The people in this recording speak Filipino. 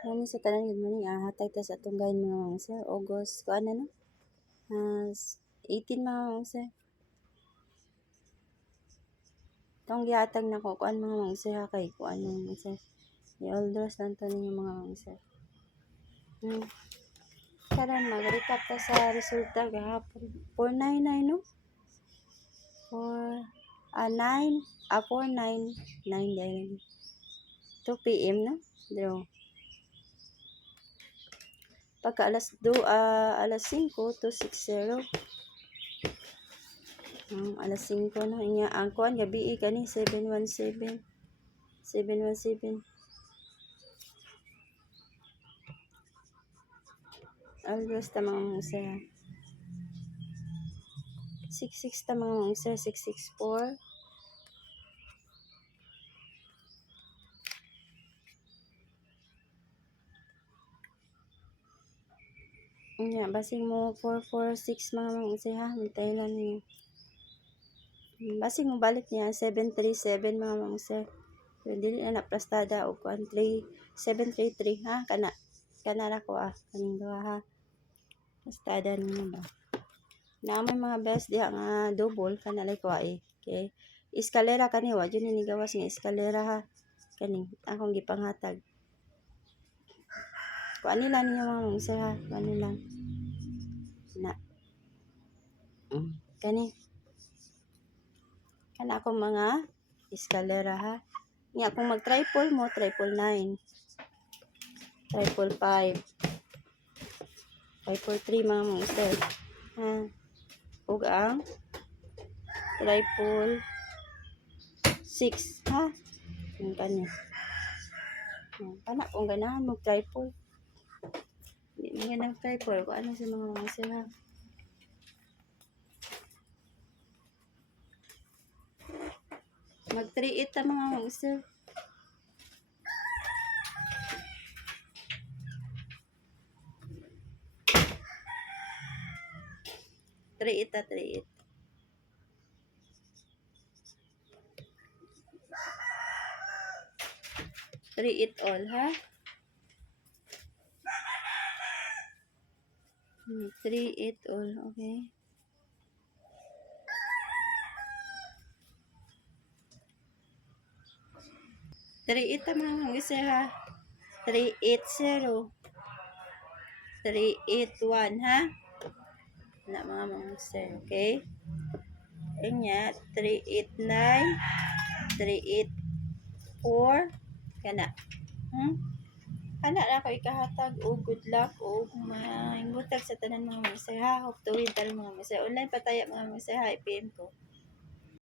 Morning sa tanan, good morning. Hatag ta sa atong gayon mga sir. August, kuan na no? 18 mga sir. Itong gihatag na ko, kuan mga sir ha, kay kuan mga sir. I-olders lang to ninyo mga sir. Karon mag-recap ta sa resulta gahapon. 499 no? 499 dahil 2 PM no? Deo. Pagka alas 5 to 60. Alas 5 no, inya ang kuan gabi kani 717. Algas ta mga musa. 66 ta mga musa, 664. Inya basing mo 446 mga musa ha, mitay lang niyo. Basing mo balik niya 737 mga musa. Dili na plastada og kuan 733 ha, kana ra ko kaning duha ha. Plastada ninyo ba? Na may mga best diha nga double kana lay ko okay. Eskalera kani wa jud ni gawas nga eskalera ha. Kani akong gipanghatag. Kuan nila ninyo mga mangsa ha, kuan nila. Na. Kani. Kana akong mga eskalera ha. Nya kung mag-triple mo, 999. 555. 543 mga mangsa. Ha. Ug ang 666 ha. Yung kanya. Kana kung ganahan mo triple. Hindi mo ganang triple. Kung ano sa mga sila. Mag-3-8 ta mga mangsa. Three-8 all ha. 3-8 all, okay. Three-8 ta mga isa ha. 380. 381 ha. Na mga isa, okay. Inya 389, 384 kana. Kana ra ko ikahatag o good luck o mahimutag sa tanan mga isa ha. Hope to win tanan mga isa. Online pataya mga isa ha, IPM ko.